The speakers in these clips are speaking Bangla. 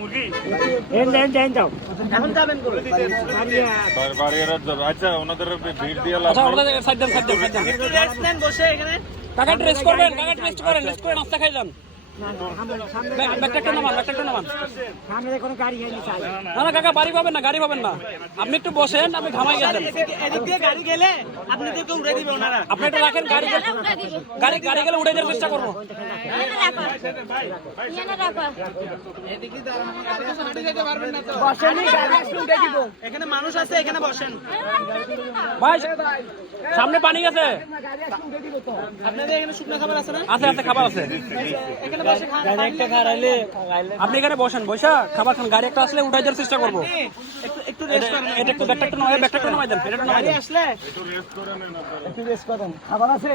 টাকা ড্রেস করবেন টাকা ড্রেস করবেন রাস্তা খাই যান না আমরা সামনে যাব না টাকা টাকা মানা সামনে কোনো গাড়ি যায় না দাদা কাকা বাড়ি যাবেন না গাড়ি যাবেন না আপনি একটু বসেন আমি ধamai গেছি এই দিকে গাড়ি গেলে আপনাদেরকে উড়িয়ে দিব আমরা আপনি একটু রাখেন গাড়ি গাড়ি গাড়ি গেলে উড়িয়ে দেওয়ার চেষ্টা করব এটা রাখো এই দিকি যারা মানে কারেতে যাবেন না বসেনি গাড়ি শুন দেব এখানে মানুষ আছে এখানে বসেন ভাই সামনে পানি গেছে আছে আছে খাবার আছে আপনি এখানে বসেন বৈশা খাবার খান গাড়ি একটা আসলে উঠাই দেওয়ার চেষ্টা করবো একটু একটু নয় একটু নয় আসলে খাবার আছে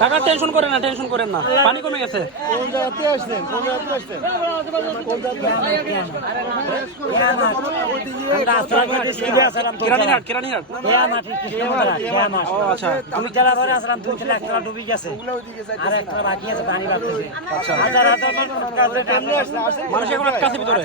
কাকা টেনশন করে না টেনশন করেন না পানি কমে গেছে মানুষের কাছে ভিতরে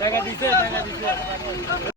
大家注意，大家注意。